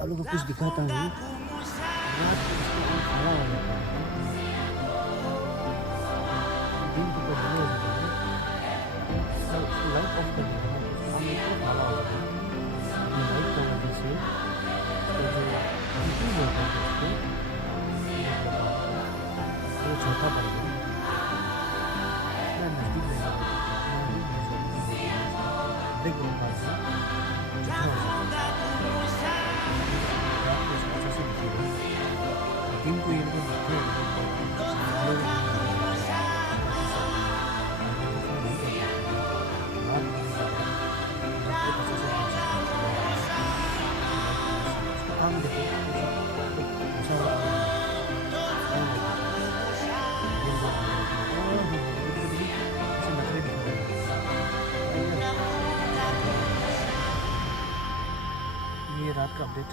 आप लोग को कुछ दिखाता हूँ। रात को इसके ऊपर खड़ा हो जाता है। दिन को तो बंद हो जाता है। और उसको लाइट ऑफ कर देना है तो उसके सामने पूरा काला हो जाता है। ये लाइट का वजह से इसका जो हीटिंग जो होता है उसको देख लेता हूँ आपको। वो छोटा पड़ गया। मैं नज़दीक नहीं आ रहा था, इतना ही मेजरमेंट हो गया इसका। देख लो पास में जितना हो सके रात को इसको अच्छे से दिखेगा। दिन को ये लोग दिखते हैं लेकिन उजाले में नहीं आ रहे हैं बाकी सब। और मैं दिखाई नहीं कर पाता हूँ। रात होने के बाद मैं बहुत अच्छे से देख सकता हूँ क्या हो रहा है लाइट की वजह से। उसका काम देखो कैसा एक घुसा हुआ आग है, स्मेल देखो, दिन को बंद हो जाती है। ओह हो देखो देखो देखो कैसे नखरे दिखा रहा है। अरे ये रात का अपडेट।